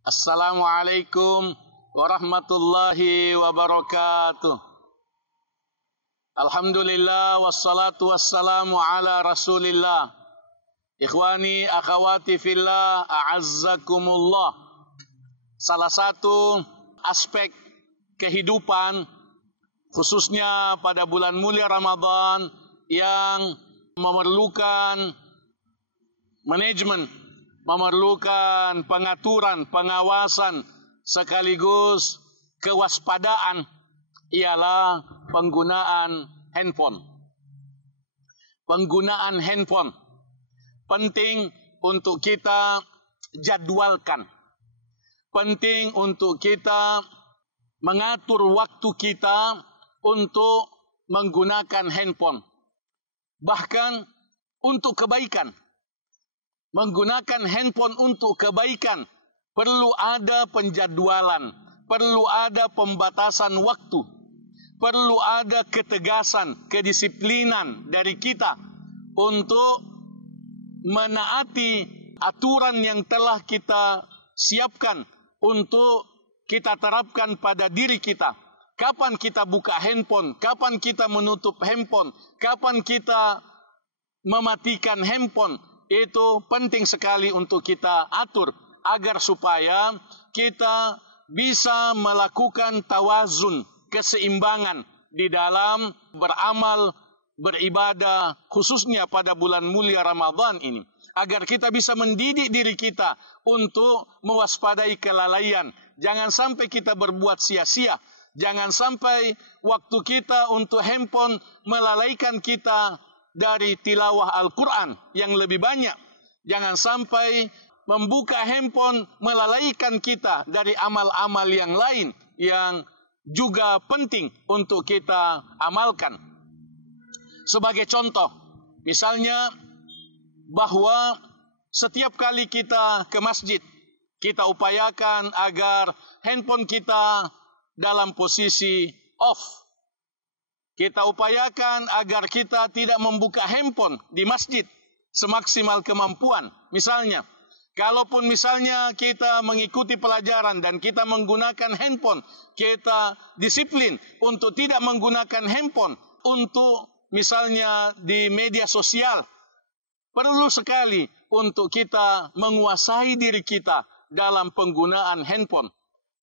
Assalamualaikum warahmatullahi wabarakatuh. Alhamdulillah wassalatu wassalamu ala Rasulillah. Ikhwani akhawati fillah, a'azzakumullah. Salah satu aspek kehidupan khususnya pada bulan mulia Ramadan yang memerlukan manajemen, memerlukan pengaturan, pengawasan, sekaligus kewaspadaan ialah penggunaan handphone. Penggunaan handphone penting untuk kita jadwalkan. Penting untuk kita mengatur waktu kita untuk menggunakan handphone. Bahkan untuk kebaikan. Menggunakan handphone untuk kebaikan perlu ada penjadwalan, perlu ada pembatasan waktu, perlu ada ketegasan, kedisiplinan dari kita untuk menaati aturan yang telah kita siapkan untuk kita terapkan pada diri kita. Kapan kita buka handphone, kapan kita menutup handphone, kapan kita mematikan handphone, itu penting sekali untuk kita atur agar supaya kita bisa melakukan tawazun, keseimbangan di dalam beramal, beribadah, khususnya pada bulan mulia Ramadan ini. Agar kita bisa mendidik diri kita untuk mewaspadai kelalaian. Jangan sampai kita berbuat sia-sia. Jangan sampai waktu kita untuk handphone melalaikan kita dari tilawah Al-Quran yang lebih banyak. Jangan sampai membuka handphone melalaikan kita dari amal-amal yang lain yang juga penting untuk kita amalkan. Sebagai contoh, misalnya bahwa setiap kali kita ke masjid, kita upayakan agar handphone kita dalam posisi off. Kita upayakan agar kita tidak membuka handphone di masjid semaksimal kemampuan. Misalnya, kalaupun misalnya kita mengikuti pelajaran dan kita menggunakan handphone, kita disiplin untuk tidak menggunakan handphone untuk misalnya di media sosial. Perlu sekali untuk kita menguasai diri kita dalam penggunaan handphone.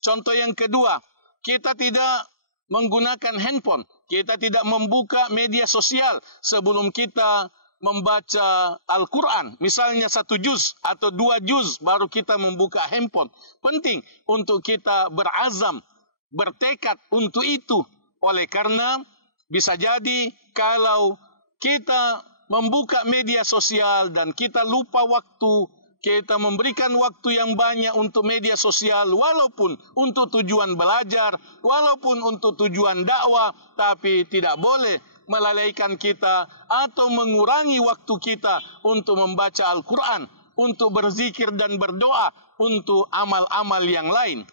Contoh yang kedua, kita tidak menggunakan handphone. Kita tidak membuka media sosial sebelum kita membaca Al-Quran. Misalnya 1 juz atau 2 juz baru kita membuka handphone. Penting untuk kita berazam, bertekad untuk itu. Oleh karena bisa jadi kalau kita membuka media sosial dan kita lupa waktu, kita memberikan waktu yang banyak untuk media sosial, walaupun untuk tujuan belajar, walaupun untuk tujuan dakwah, tapi tidak boleh melalaikan kita atau mengurangi waktu kita untuk membaca Al-Quran, untuk berzikir dan berdoa, untuk amal-amal yang lain.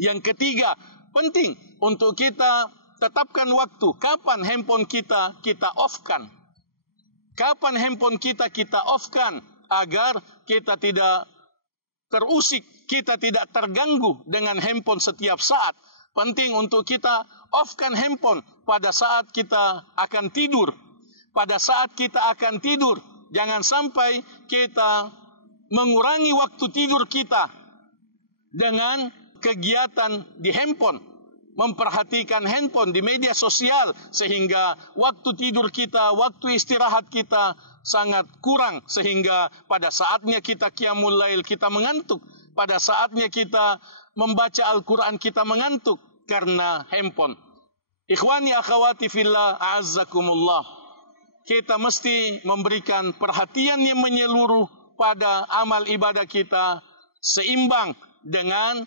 Yang ketiga, penting untuk kita tetapkan waktu. Kapan handphone kita off-kan? Kapan handphone kita off-kan? Agar kita tidak terusik, kita tidak terganggu dengan handphone setiap saat. Penting untuk kita off-kan handphone pada saat kita akan tidur. Pada saat kita akan tidur, jangan sampai kita mengurangi waktu tidur kita dengan kegiatan di handphone. Memperhatikan handphone di media sosial sehingga waktu tidur kita, waktu istirahat kita sangat kurang sehingga pada saatnya kita qiyamul lail kita mengantuk, pada saatnya kita membaca Al-Quran kita mengantuk karena handphone. Ikhwani akhawati fillah, a'azzakumullah. Kita mesti memberikan perhatian yang menyeluruh pada amal ibadah kita seimbang dengan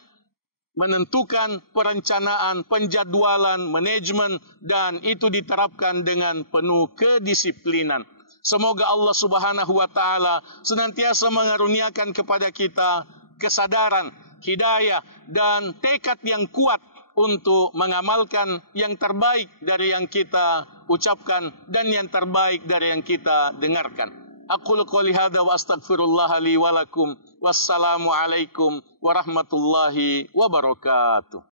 menentukan perencanaan, penjadwalan, manajemen, dan itu diterapkan dengan penuh kedisiplinan. Semoga Allah Subhanahu wa Ta'ala senantiasa mengaruniakan kepada kita kesadaran, hidayah, dan tekad yang kuat untuk mengamalkan yang terbaik dari yang kita ucapkan dan yang terbaik dari yang kita dengarkan. Aqulu qouli hadza wa astaghfirullah li wa lakum Wassalamualaikum warahmatullahi wabarakatuh.